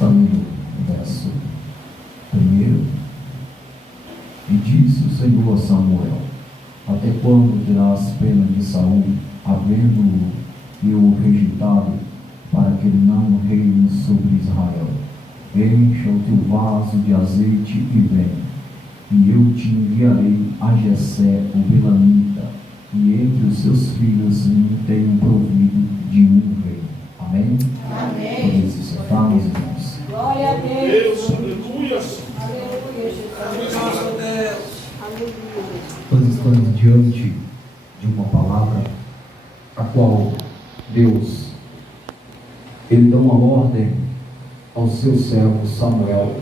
estando no verso 1. E disse o Senhor a Samuel: até quando terás pena de Saul, havendo eu rejeitado, para que ele não reine sobre Israel? Encha o teu vaso de azeite e vem, e eu te enviarei a Jessé, o belamita, e entre os seus filhos me tenho provido de um rei. Amém? Amém. Podemos se sentar, meus irmãos. Glória a Deus. Aleluia. Aleluia, Jesus. Aleluia. Nós estamos diante de uma palavra a qual Deus, Ele dá uma ordem ao seu servo Samuel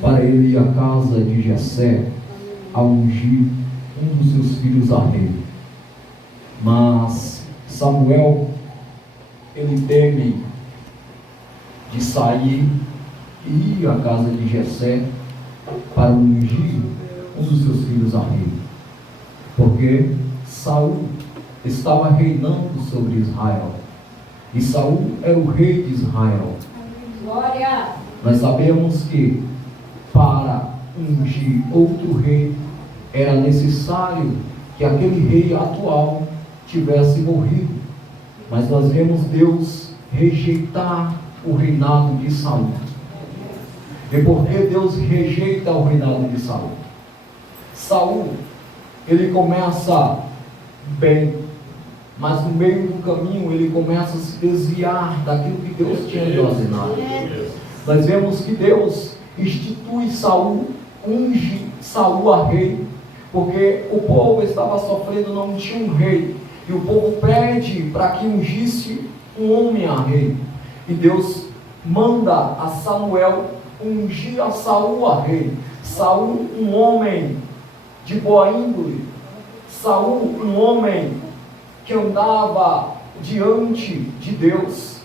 para ele ir à casa de Jessé a ungir um dos seus filhos a rei. Mas Samuel, ele teme de sair e ir à casa de Jessé para ungir um dos seus filhos a rei, porque Saul estava reinando sobre Israel, e Saul era o rei de Israel. Glória. Nós sabemos que para ungir outro rei era necessário que aquele rei atual tivesse morrido, mas nós vemos Deus rejeitar o reinado de Saul. E por que Deus rejeita o reinado de Saul? Saul, ele começa bem, mas no meio do caminho ele começa a se desviar daquilo que Deus tinha lhe ordenado. Nós vemos que Deus institui Saul, unge Saul a rei, porque o povo estava sofrendo, não tinha um rei, e o povo pede para que ungisse um homem a rei, e Deus manda a Samuel ungir a Saul a rei. Saul, um homem de boa índole, Saul, um homem que andava diante de Deus,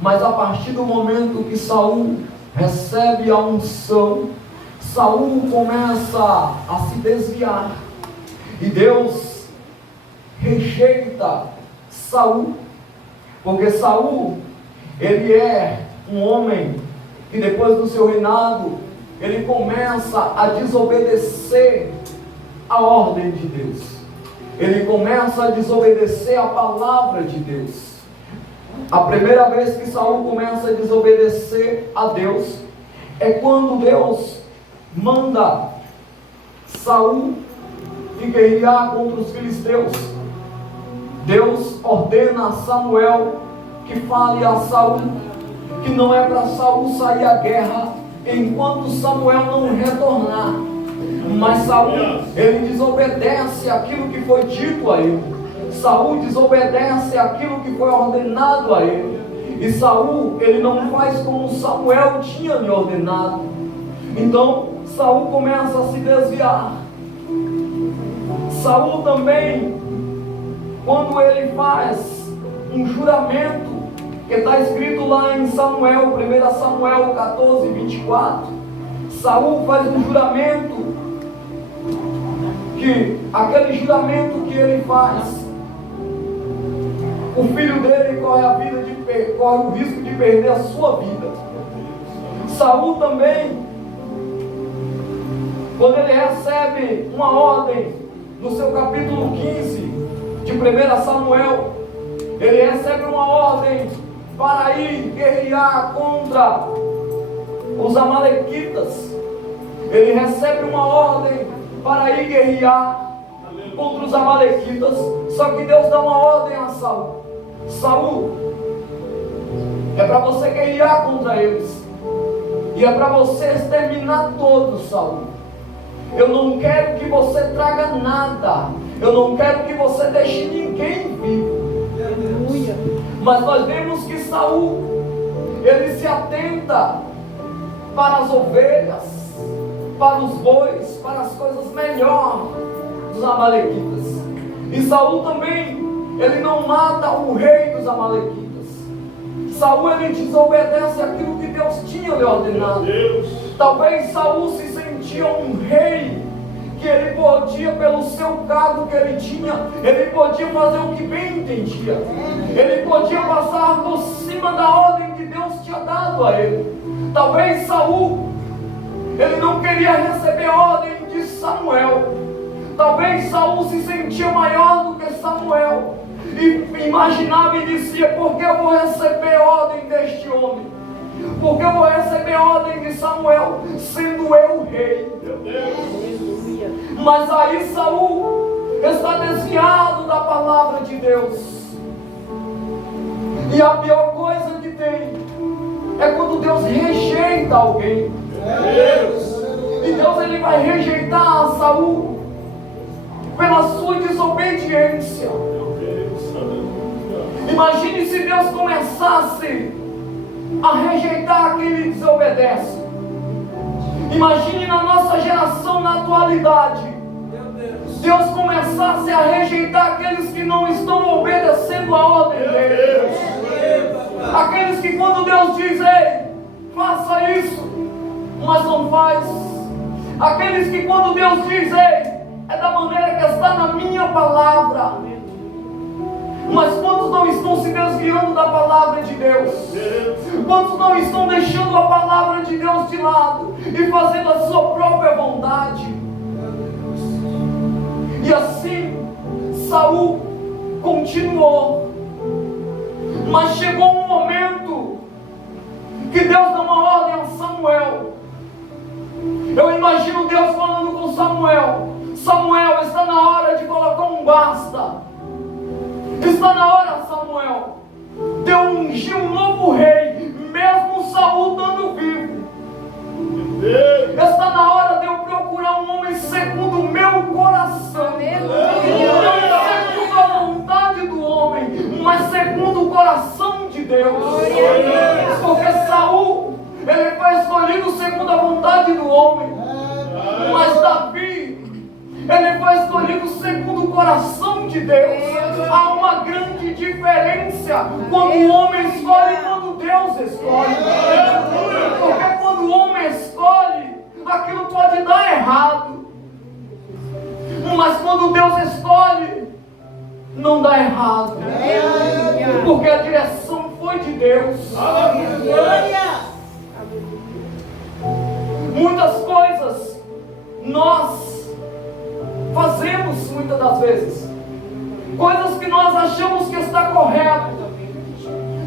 mas a partir do momento que Saul recebe a unção, Saul começa a se desviar, e Deus rejeita Saul, porque Saul, ele é um homem que depois do seu reinado, ele começa a desobedecer a ordem de Deus, ele começa a desobedecer a palavra de Deus. A primeira vez que Saul começa a desobedecer a Deus é quando Deus manda Saul ir guerrear contra os filisteus. Deus ordena a Samuel que fale a Saul que não é para Saul sair à guerra enquanto Samuel não retornar. Mas Saul, ele desobedece aquilo que foi dito a ele. Saul desobedece aquilo que foi ordenado a ele. E Saul, ele não faz como Samuel tinha lhe ordenado. Então Saul começa a se desviar. Saul também, quando ele faz um juramento, que está escrito lá em Samuel, 1 Samuel 14, 24, Saul faz um juramento, que aquele juramento que ele faz, o filho dele corre o risco de perder a sua vida. Saul também, quando ele recebe uma ordem, no seu capítulo 15 de 1 Samuel, ele recebe uma ordem para ir guerrear contra os amalequitas. Ele recebe uma ordem para ir guerrear contra os amalequitas. Só que Deus dá uma ordem a Saul: Saul, é para você guerrear contra eles, e é para você exterminar todos, Saul. Eu não quero que você traga nada, eu não quero que você deixe ninguém vivo. Aleluia. Mas nós vemos que Saul, ele se atenta para as ovelhas, para os bois, para as coisas melhores dos amalequitas. E Saul também, ele não mata o rei dos amalequitas. Saul, ele desobedece aquilo que Deus tinha lhe ordenado. Talvez Saul se sentia um rei, que ele podia, pelo seu cargo que ele tinha, ele podia fazer o que bem entendia. Ele podia passar por cima da ordem que Deus tinha dado a ele. Talvez Saul, ele não queria receber ordem de Samuel. Talvez Saul se sentia maior do que Samuel e imaginava e dizia: por que eu vou receber ordem deste homem? Por que eu vou receber ordem de Samuel, sendo eu o rei? Mas aí Saul está desviado da palavra de Deus. E a pior coisa que tem é quando Deus rejeita alguém. E Deus, ele vai rejeitar a Saul pela sua desobediência. Imagine se Deus começasse a rejeitar quem lhe desobedece. Imagine na nossa geração, na atualidade, Deus começasse a rejeitar aqueles que não estão obedecendo a ordem dele. Aqueles que quando Deus diz: ei, faça isso, mas não faz. Aqueles que quando Deus diz: ei, é da maneira que está na minha palavra, mas quantos não estão se desviando da palavra de Deus? Quantos não estão deixando a palavra de Deus de lado e fazendo a sua própria vontade? E assim Saul continuou. Mas chegou um momento que Deus dá uma ordem a Samuel. Eu imagino Deus falando com Samuel: Samuel, está na hora de colocar um basta. Está na hora, Samuel, de eu ungir um novo rei, mesmo Saul estando vivo. Está na hora de eu procurar um homem segundo o meu coração. Não segundo a vontade do homem, mas segundo o coração de Deus. Porque Saul, ele foi escolhido segundo a vontade do homem, mas Davi, ele foi escolhido segundo o coração de Deus. Há uma grande diferença quando o homem escolhe e quando Deus escolhe. Porque quando o homem escolhe, aquilo pode dar errado. Mas quando Deus escolhe, não dá errado. Porque a direção foi de Deus. Muitas coisas nós fazemos muitas das vezes, coisas que nós achamos que está correto,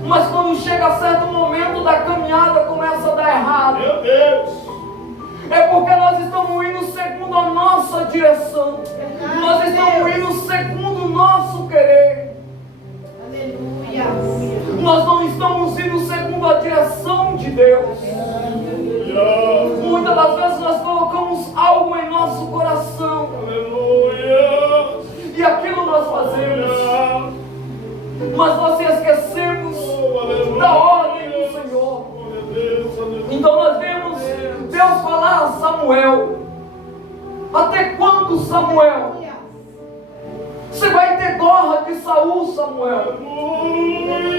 mas quando chega certo momento da caminhada começa a dar errado. Meu Deus! É porque nós estamos indo segundo a nossa direção. Nós estamos indo segundo o nosso querer. Aleluia. Nós não estamos indo segundo a direção de Deus. Muitas das vezes nós colocamos algo em nosso coração. Aleluia! E aquilo nós fazemos. Mas nós esquecemos da ordem do Senhor. Então nós vemos Deus falar a Samuel: até quando, Samuel? Você vai ter dó de Saul, Samuel?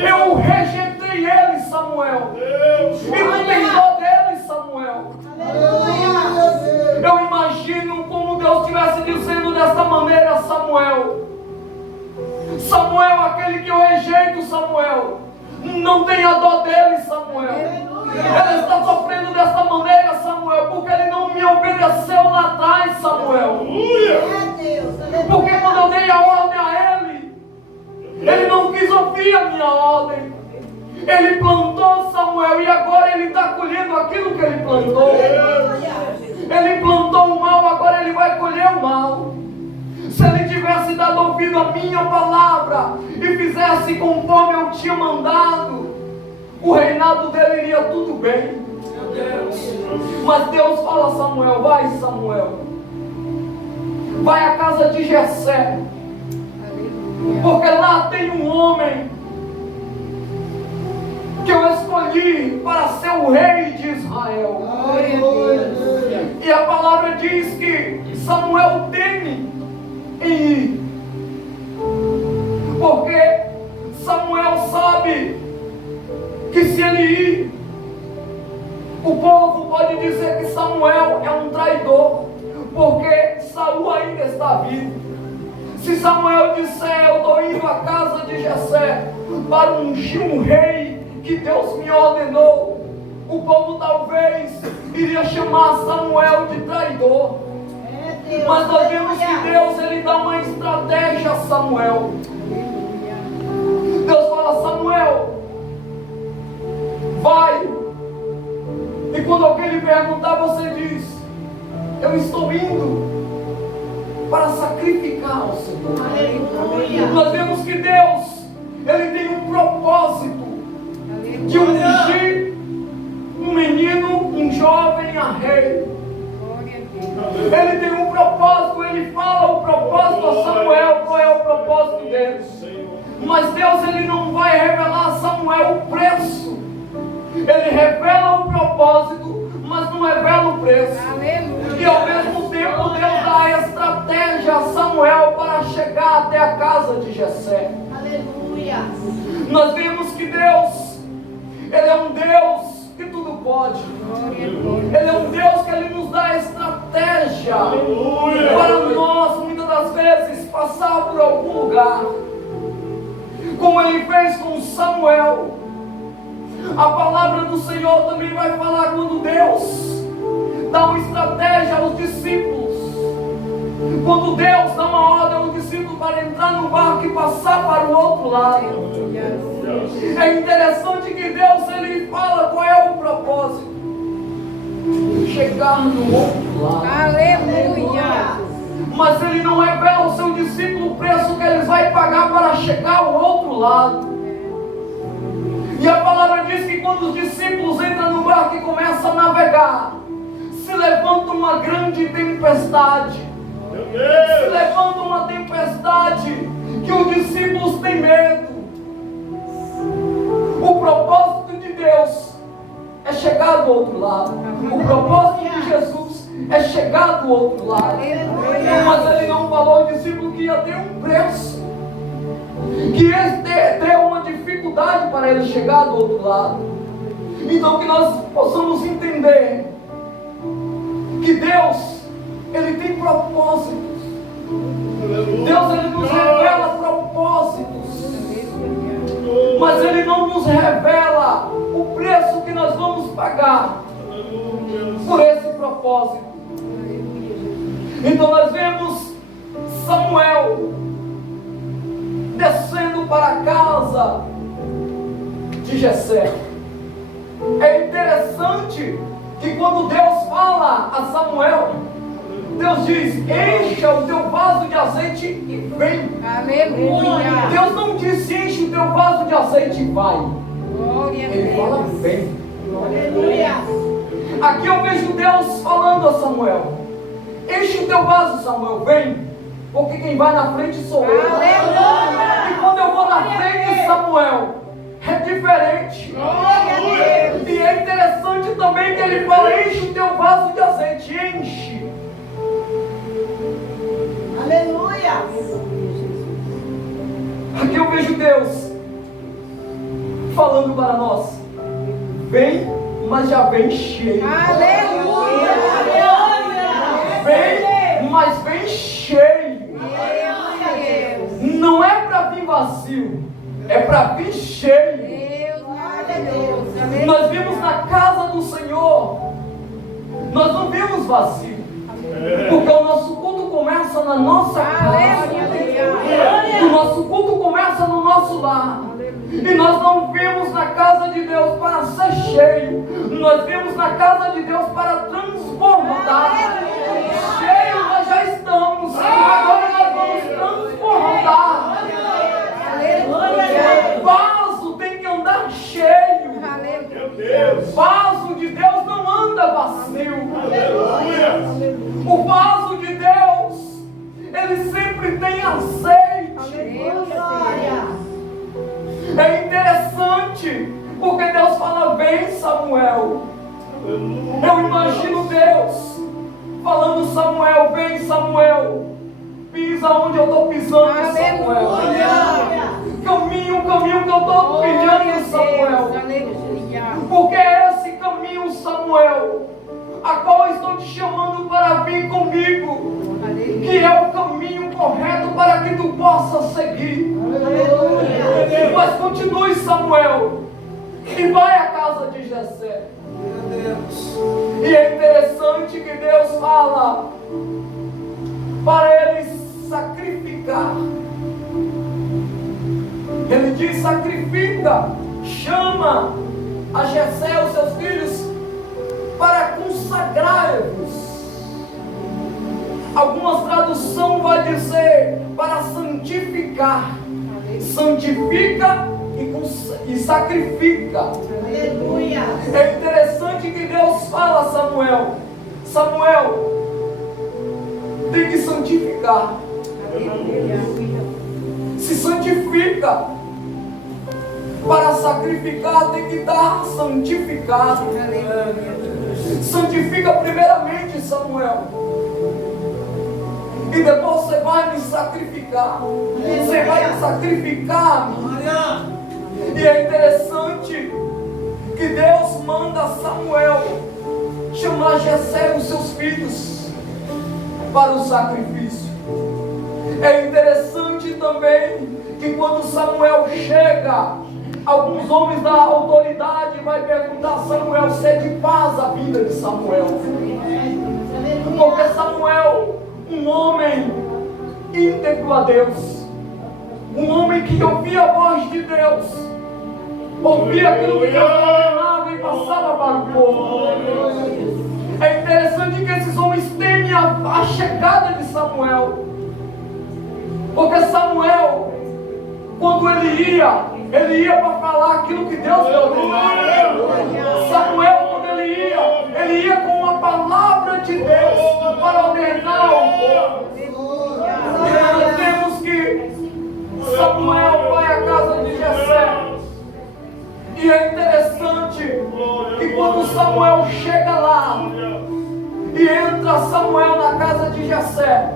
Eu rejeitei ele, Samuel. E não tem dó dele, Samuel. Eu imagino como Deus estivesse dizendo dessa maneira a Samuel: Samuel, aquele que eu rejeito, Samuel, não tenha dó dele, Samuel. Ele está sofrendo dessa maneira, Samuel, porque ele não me obedeceu lá atrás, Samuel. Porque quando eu dei a ordem a ele não quis ouvir a minha ordem. Ele plantou, Samuel, e agora ele está colhendo aquilo que ele plantou. Ele plantou o mal, agora ele vai colher o mal. Se ele tivesse dado ouvido à minha palavra e fizesse conforme eu tinha mandado, o reinado dele iria tudo bem. Mas Deus fala a Samuel: vai, Samuel, vai à casa de Jessé, porque lá tem um homem que eu escolhi para ser o rei de Israel. E a palavra diz que Samuel teme em ir, porque Samuel sabe que se ele ir, o povo pode dizer que Samuel é um traidor, porque Saul ainda está vivo. Se Samuel disser: eu estou indo à casa de Jessé para ungir um rei que Deus me ordenou, povo talvez iria chamar Samuel de traidor. Mas nós vemos que Deus, ele dá uma estratégia a Samuel. Deus fala: Samuel, vai. E quando alguém lhe perguntar, você diz: eu estou indo para sacrificar ao Senhor. Aleluia. Nós vemos que Deus, ele tem um propósito de ungir um menino, um jovem a rei. Ele tem um propósito, ele fala o propósito a Samuel, qual é o propósito dele. Mas Deus, ele não vai revelar a Samuel o preço. Ele revela o propósito, mas não revela o preço. E ao mesmo tempo Deus dá a estratégia a Samuel para chegar até a casa de Jessé. Aleluia. Nós vemos que Deus, ele é um Deus que tudo pode. Ele é um Deus que ele nos dá a estratégia para nós, muitas das vezes, passar por algum lugar. Como ele fez com Samuel. A palavra do Senhor também vai falar quando Deus dá uma estratégia aos discípulos. Quando Deus dá uma ordem aos discípulos para entrar no barco e passar para o outro lado. É interessante que Deus, ele fala qual é o propósito. Chegar no outro lado. Aleluia. Mas ele não revela ao seu discípulo o preço que ele vai pagar para chegar ao outro lado. E a palavra diz que quando os discípulos entram no barco e começam a navegar, se levanta uma grande tempestade. Se levanta uma tempestade que os discípulos têm medo. O propósito de Deus é chegar do outro lado. O propósito de Jesus é chegar do outro lado. Mas ele não falou ao discípulo que ia ter um preço, que ia ter uma dificuldade para ele chegar do outro lado. Então que nós possamos entender que Deus, ele tem propósitos. Deus, ele nos revela propósitos, mas ele não nos revela o preço que nós vamos pagar por esse propósito. Então nós vemos Samuel descendo para a casa de Jessé. É interessante que quando Deus fala a Samuel, Deus diz: encha o teu vaso de azeite e vem. Aleluia. Deus não disse: enche o teu vaso de azeite e vai. Glória a Ele fala: Deus. vem. Aleluia. Aqui eu vejo Deus falando a Samuel: enche o teu vaso, Samuel, vem. Porque quem vai na frente sou eu. Aleluia. E quando eu vou na frente, Samuel, é diferente. Glória a Deus. E é interessante também que ele fala: enche o teu vaso de azeite, enche. Aleluia. Aqui eu vejo Deus falando para nós: vem, mas já vem cheio. Aleluia. Vem, mas vem cheio. Não é para vir vazio, é para vir cheio. Nós vimos na casa do Senhor, nós não vimos vazio, porque o nosso culto começa na nossa casa. O nosso culto começa no nosso lar. E nós não vimos na casa de Deus para ser cheio, nós vimos na casa de Deus para transbordar. Cheio nós já estamos, agora nós vamos transbordar. Vaso tem que andar cheio. Vaso de Deus não anda vazio. O vaso de Deus, ele sempre tem azeite. É interessante, porque Deus fala: vem, Samuel. Eu imagino Deus falando: Samuel, vem, Samuel. Pisa onde eu estou pisando, Samuel. Caminho o caminho que eu estou trilhando, Samuel. Porque é esse caminho, Samuel, a qual eu estou te chamando para vir comigo, que é o caminho correto para que tu possas seguir. Mas continue, Samuel, e vai à casa de Jessé. E é interessante que Deus fala para ele sacrificar. Ele diz: sacrifica, chama a Jessé, os seus filhos, para consagrar-vos. Algumas traduções vai dizer para santificar. Santifica e sacrifica. Aleluia. É interessante que Deus fala a Samuel: Samuel, tem que santificar. Se santifica. Para sacrificar tem que dar santificado. Santifica primeiramente, Samuel, e depois você vai me sacrificar. Você vai me sacrificar. E é interessante que Deus manda Samuel chamar Jessé e os seus filhos para o sacrifício. É interessante também que quando Samuel chega, alguns homens da autoridade vai perguntar a Samuel se é de paz a vida de Samuel. Porque Samuel, um homem íntegro a Deus, um homem que ouvia a voz de Deus, ouvia aquilo que Deus ordenava e passava para o povo. É interessante que esses homens temem a chegada de Samuel, porque Samuel, quando ele ia para falar aquilo que Deus lhe ordenava. Samuel, quando ele ia com a palavra de Deus para ordenar o povo. E nós temos que Samuel vai à casa de Jessé. E é interessante que quando Samuel chega lá e entra Samuel na casa de Jessé,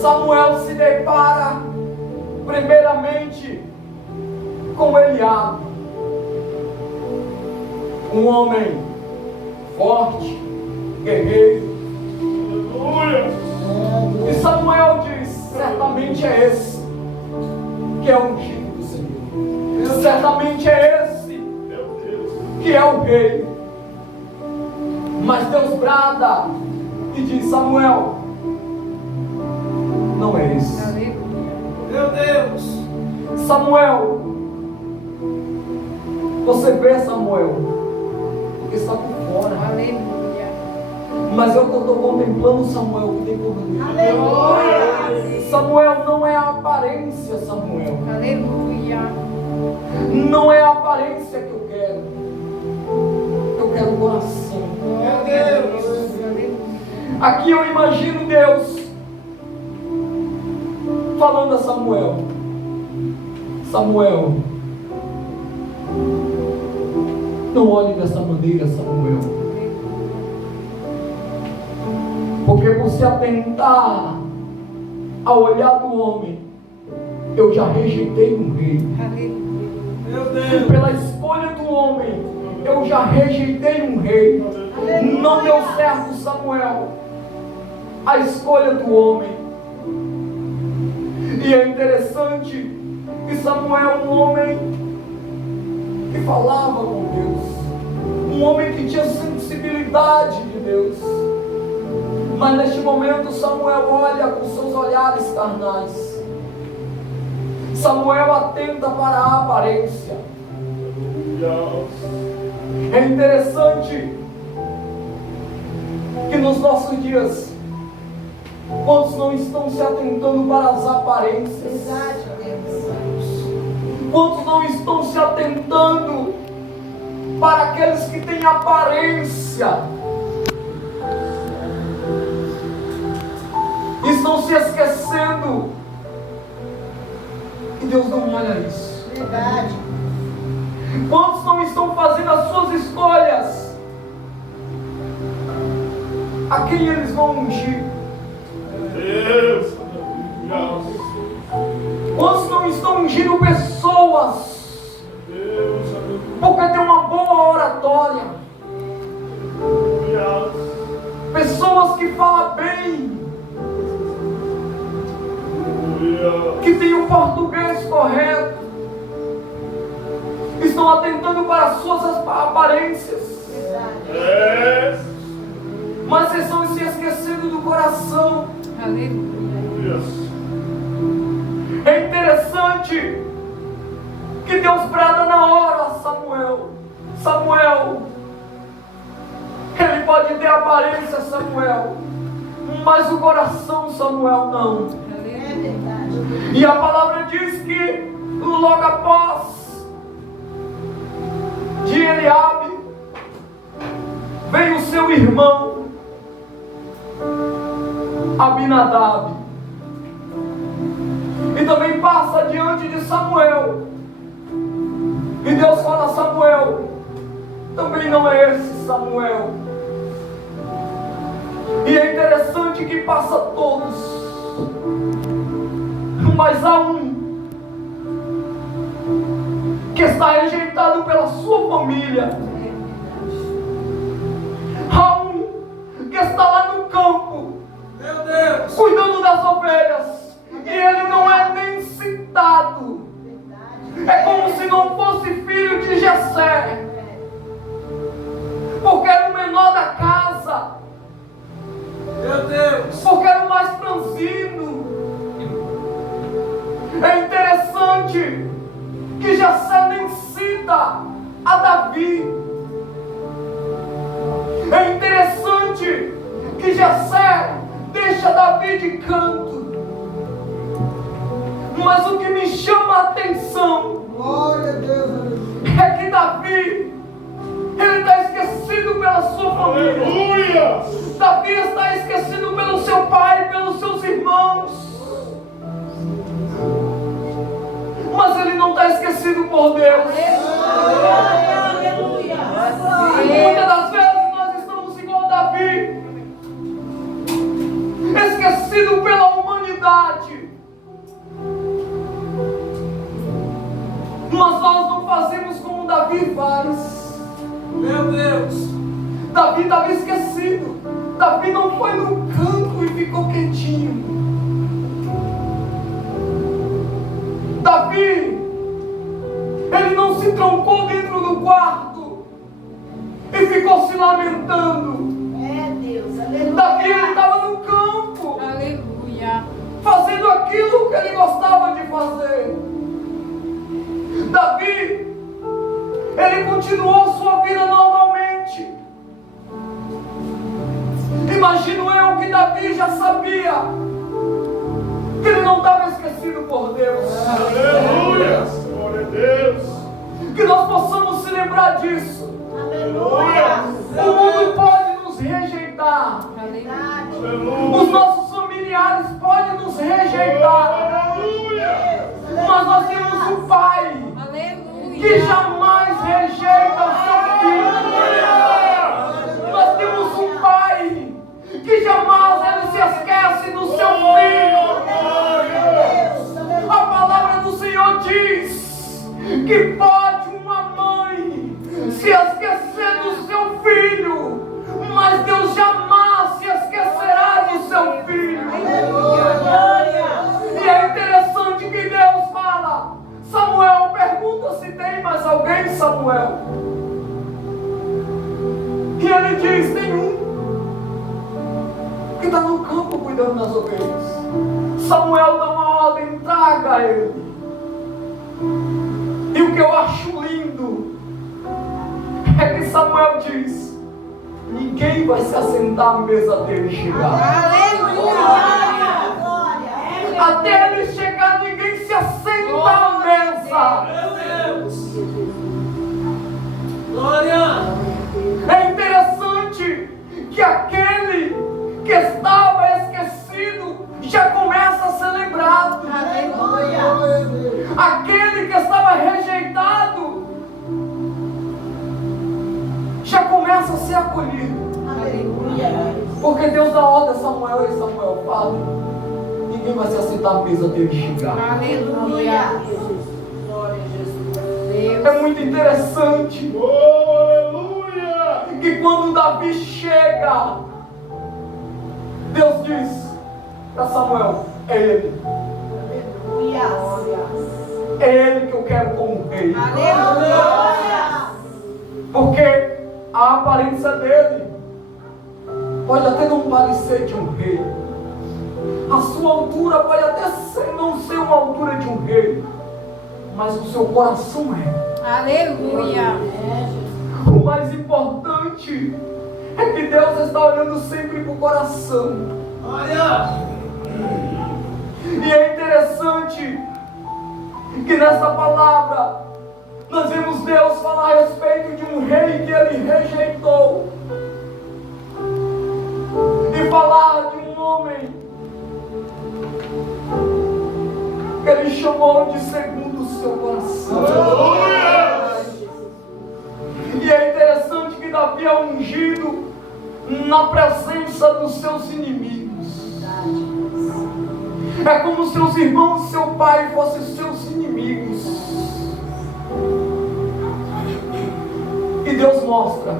Samuel se depara primeiramente com Eliabe, um homem forte, guerreiro. E Samuel diz: certamente é esse que é o ungido do Senhor. Certamente é esse que é o rei. Mas Deus brada e diz: Samuel, não é esse. Meu Deus. Samuel, você vê, Samuel, porque está por fora. Aleluia. Mas eu estou contemplando Samuel que tem por dentro. Aleluia. Samuel não é a aparência, Samuel. Aleluia. Não é a aparência que eu quero. Eu quero o coração. Meu Deus. Aqui eu imagino Deus falando a Samuel: Samuel, não olhe dessa maneira, Samuel, porque por se atentar ao olhar do homem, eu já rejeitei um rei. E pela escolha do homem, eu já rejeitei um rei. Não deu certo, Samuel, a escolha do homem. E é interessante que Samuel, um homem que falava com Deus, um homem que tinha sensibilidade de Deus, mas neste momento Samuel olha com seus olhares carnais. Samuel atenta para a aparência. É interessante que nos nossos dias, quantos não estão se atentando para as aparências? Quantos não estão se atentando para aqueles que têm aparência? Estão se esquecendo que Deus não olha isso. Verdade. Quantos não estão fazendo as suas escolhas? A quem eles vão ungir? Deus. Quantos não estão ungindo pessoas porque tem uma boa oratória? Pessoas que falam bem, que têm o português correto, estão atentando para as suas aparências. ter aparência, Samuel, mas o coração, Samuel, não. É verdade. E a palavra diz que logo após de Eliabe veio o seu irmão Abinadab, e também passa diante de Samuel, e Deus fala a Samuel: também não é esse Samuel. E é interessante que passa todos, mas há um que está rejeitado pela sua família. Há um que está lá no campo, Meu Deus. cuidando das ovelhas, e ele não é nem citado. É como se não fosse filho de Jessé, porque era o menor da casa, Meu Deus. porque era o mais franzino. É interessante que Jessé nem cita a Davi. É interessante que Jessé deixa Davi de canto. Mas o que me chama a atenção Glória a Deus. é que Davi, ele está esquecido pela sua família. Aleluia. Davi está esquecido pelo seu pai, pelos seus irmãos. Mas ele não está esquecido por Deus. Muitas das vezes nós estamos igual Davi, esquecido pela humanidade. Mas nós não fazemos como Davi faz. Meu Deus. Davi estava esquecido. Davi não foi no canto e ficou quietinho. Davi, ele não se trancou dentro do quarto e ficou se lamentando. É Deus, aleluia. Davi, ele estava no campo, Aleluia. fazendo aquilo que ele gostava de fazer. Davi, ele continuou sua vida normalmente. Imagino eu que Davi já sabia que ele não estava esquecido por Deus. Aleluia. Glória a Deus. Que nós possamos se lembrar disso. Aleluia. O mundo pode nos rejeitar, Verdade. os Aleluia. nossos familiares podem nos rejeitar, Aleluia. mas nós temos um Pai que Aleluia. jamais rejeita o seu filho. Nós temos um Pai que jamais ele se esquece do seu filho. A palavra do Senhor diz que pode uma mãe se esquecer do seu filho, mas Deus jamais se esquecerá do seu filho. E é interessante que Deus fala: Samuel, pergunta se tem mais alguém, Samuel. E ele diz: tem um que está no campo cuidando das ovelhas. Samuel dá uma ordem: traga ele. E o que eu acho lindo é que Samuel diz: ninguém vai se assentar à mesa dele chegar. Até ele chegar, ninguém se assenta à mesa. Meu Deus. Glória. É interessante que aquele que estava esquecido já começa a ser lembrado. Aquele que estava rejeitado já começa a ser acolhido. Porque Deus dá ordem a Samuel: e Samuel, fala, ninguém vai se assentar à mesa dele chegar. Aleluia. É muito interessante Oh, aleluia. que quando Davi chega, Deus diz para Samuel: é ele. É ele que eu quero como rei. Porque a aparência dele pode até não parecer de um rei. A sua altura pode até não ser uma altura de um rei, mas o seu coração é. Aleluia. O mais importante é que Deus está olhando sempre para o coração. E é interessante que nessa palavra nós vemos Deus falar a respeito de um rei que ele rejeitou, e falar de um homem que ele chamou de segundo o seu coração. E é interessante que Davi é ungido na presença dos seus inimigos. É como se os irmãos e seu pai fossem seus inimigos. E Deus mostra: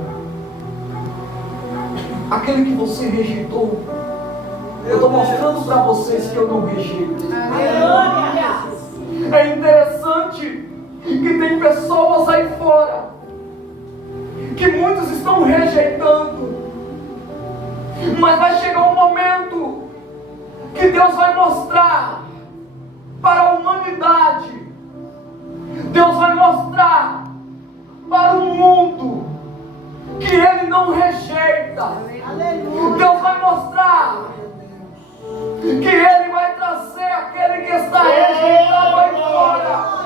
aquele que você rejeitou, eu estou mostrando para vocês que eu não rejeito. É interessante que tem pessoas aí fora que muitos estão rejeitando, mas vai chegar um momento que Deus vai mostrar para a humanidade, Deus vai mostrar para o mundo que Ele não rejeita. Deus vai mostrar que Ele vai trazer aquele que está rejeitado aí fora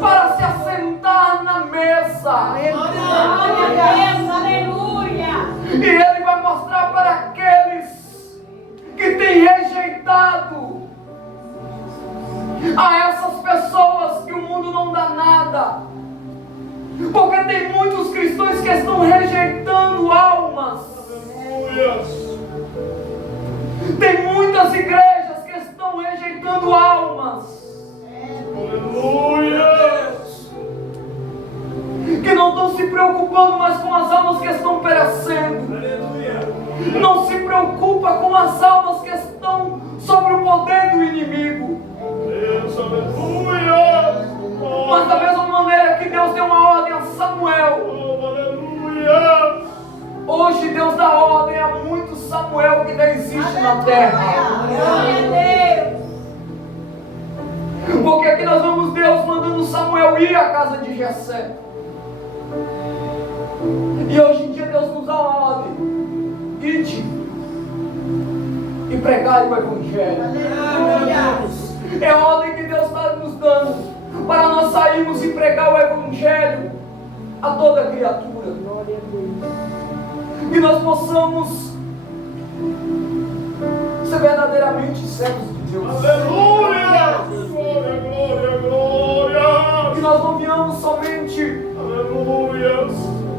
para se assentar na mesa. E Ele vai mostrar para aqueles que têm rejeitado, a essas pessoas que o mundo não dá nada, porque tem muitos cristãos que estão rejeitando almas. Tem muitas igrejas que estão rejeitando almas. Que não estão se preocupando mais com as almas que estão perecendo. Não se preocupa com as almas que estão sob o poder do inimigo. Mas da mesma maneira que Deus deu uma ordem a Samuel, hoje Deus dá ordem a muitos Samuel que ainda existe na terra. Porque aqui nós vemos Deus mandando Samuel ir à casa de Jessé. E hoje em dia Deus nos dá uma ordem: ide e pregai o Evangelho. É a ordem que Deus está nos dando para nós sairmos e pregar o Evangelho a toda criatura. Que nós possamos ser verdadeiramente servos de Deus. Aleluia! Glória, glória, glória! Que nós não venhamos somente Aleluia!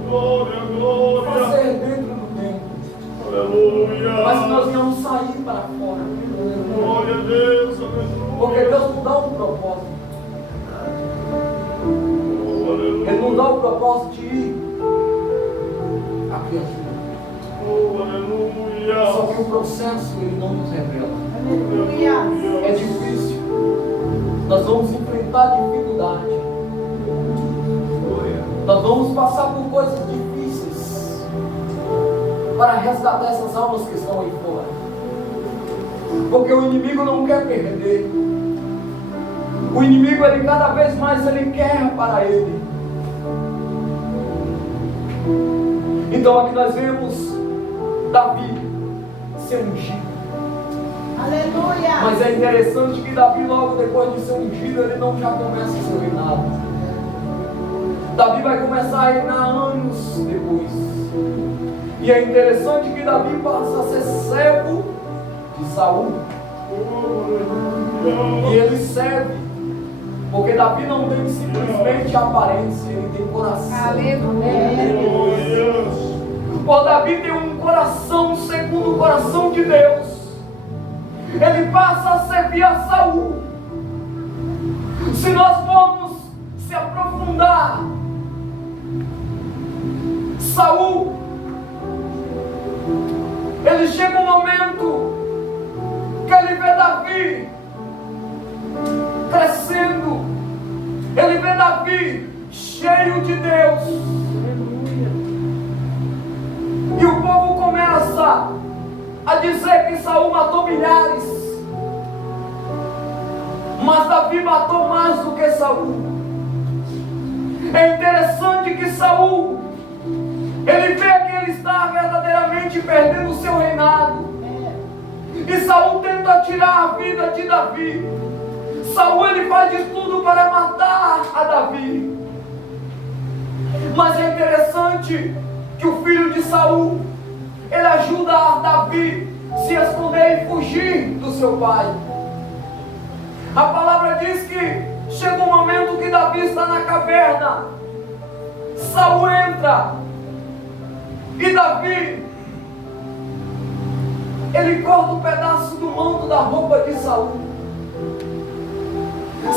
Glória, glória! fazer dentro do templo, Aleluia! mas que nós venhamos sair para fora. Glória a Deus! Aleluia! Porque Deus não dá um propósito. Oh, aleluia! Ele não dá o propósito de ir à criatura. Oh, aleluia! Só que o processo Ele não nos revela. Aleluia! É difícil. Nós vamos enfrentar dificuldade. Nós vamos passar por coisas difíceis para resgatar essas almas que estão aí fora. Porque o inimigo não quer perder. O inimigo, ele cada vez mais ele quer para ele. Então aqui nós vemos Davi ser ungido. Aleluia. Mas é interessante que Davi, logo depois de ser ungido, ele não já começa o seu reinado. Davi vai começar a reinar anos depois. E é interessante que Davi passa a ser servo de Saul. E ele serve, porque Davi não tem simplesmente aparência, ele tem coração. Aleluia! Por Davi tem um coração segundo o coração de Deus. Ele passa a servir a Saul. Se nós formos se aprofundar, Saul, ele chega um momento que ele vê Davi crescendo, ele vê Davi cheio de Deus, e o povo começa a dizer que Saul matou milhares, mas Davi matou mais do que Saul. É interessante que Saul, ele vê que ele está verdadeiramente praticamente perdendo o seu reinado. E Saul tenta tirar a vida de Davi. Saul, ele faz de tudo para matar a Davi. Mas é interessante que o filho de Saul, ele ajuda a Davi se esconder e fugir do seu pai. A palavra diz que chega um momento que Davi está na caverna. Saul entra e Davi, ele corta um pedaço do manto da roupa de Saul.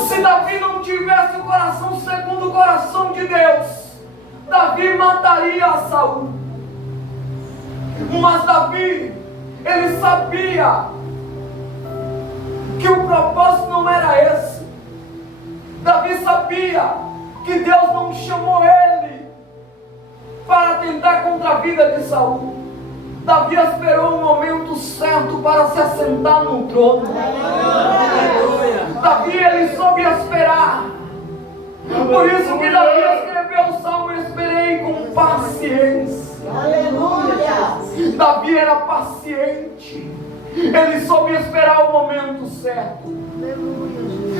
Se Davi não tivesse o coração segundo o coração de Deus, Davi mataria a Saul. Mas Davi, ele sabia que o propósito não era esse. Davi sabia que Deus não chamou ele para tentar contra a vida de Saul. Davi esperou o momento certo para se assentar no trono. Davi, ele soube esperar. Por isso que Davi escreveu o salmo: esperei com paciência. Aleluia. Davi era paciente. Ele soube esperar o momento certo.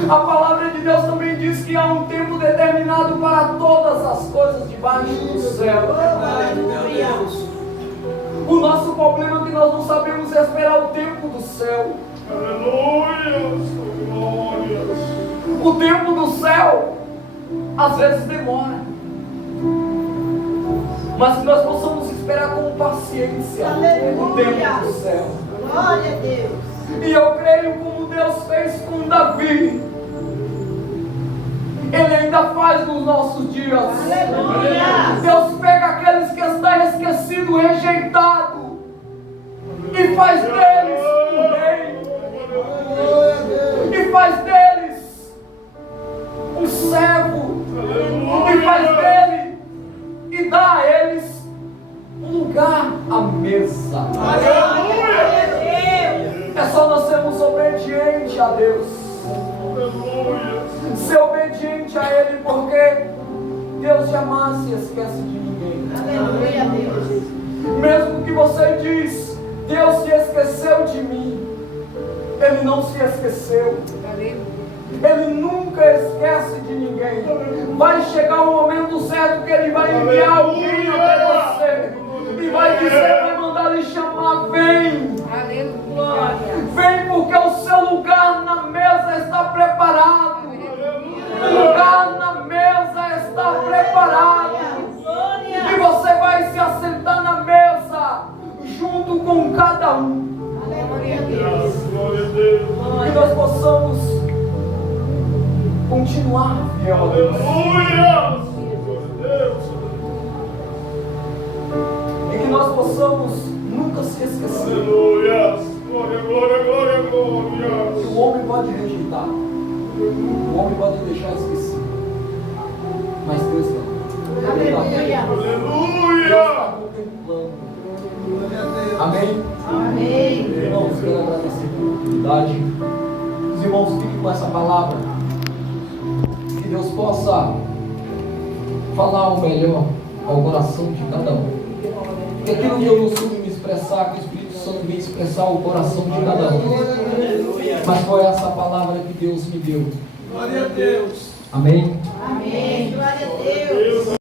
A palavra de Deus também diz que há um tempo determinado para todas as coisas debaixo do céu. O nosso problema é que nós não sabemos esperar o tempo do céu. Aleluia. Glórias. O tempo do céu às vezes demora, mas que nós possamos esperar com paciência o tempo do céu. Glória a Deus. E eu creio, como Deus fez com Davi, Ele ainda faz nos nossos dias. Aleluia. Deus pega aqueles que estão esquecidos, rejeitados, e faz deles um rei, e faz deles um servo, e faz dele e dá a eles um lugar à mesa. Aleluia. É só nós sermos obedientes a Deus, Aleluia. ser obediente a Ele, porque Deus jamais se esquece de ninguém. Aleluia, Deus. Mesmo que você diz, Deus se esqueceu de mim, Ele não se esqueceu. Ele nunca esquece de ninguém. Vai chegar o momento certo que Ele vai enviar alguém até você e vai dizer, vai mandar lhe chamar: vem, Aleluia. vem, porque o seu lugar na mesa está preparado. O lugar na mesa está preparado. E você vai se assentar na mesa junto com cada um. Aleluia, Deus. Glória a Deus. Que nós possamos continuar fiel a Deus. Aleluia. Glória a Deus. E que nós possamos nunca se esquecer Aleluia. Glória, glória, glória, que glória. o homem pode rejeitar, o homem pode deixar esquecido, mas Deus não. Aleluia. Deus Aleluia. está contemplando. Amém? Amém. Irmãos, quero agradecer pela oportunidade. Os irmãos fiquem com essa palavra. Que Deus possa falar o melhor ao coração de cada um. Que aquilo que eu não soube me expressar, que o Espírito Santo venha expressar o coração de cada um. Mas foi essa palavra que Deus me deu. Glória a Deus. Amém? Amém. Glória a Deus.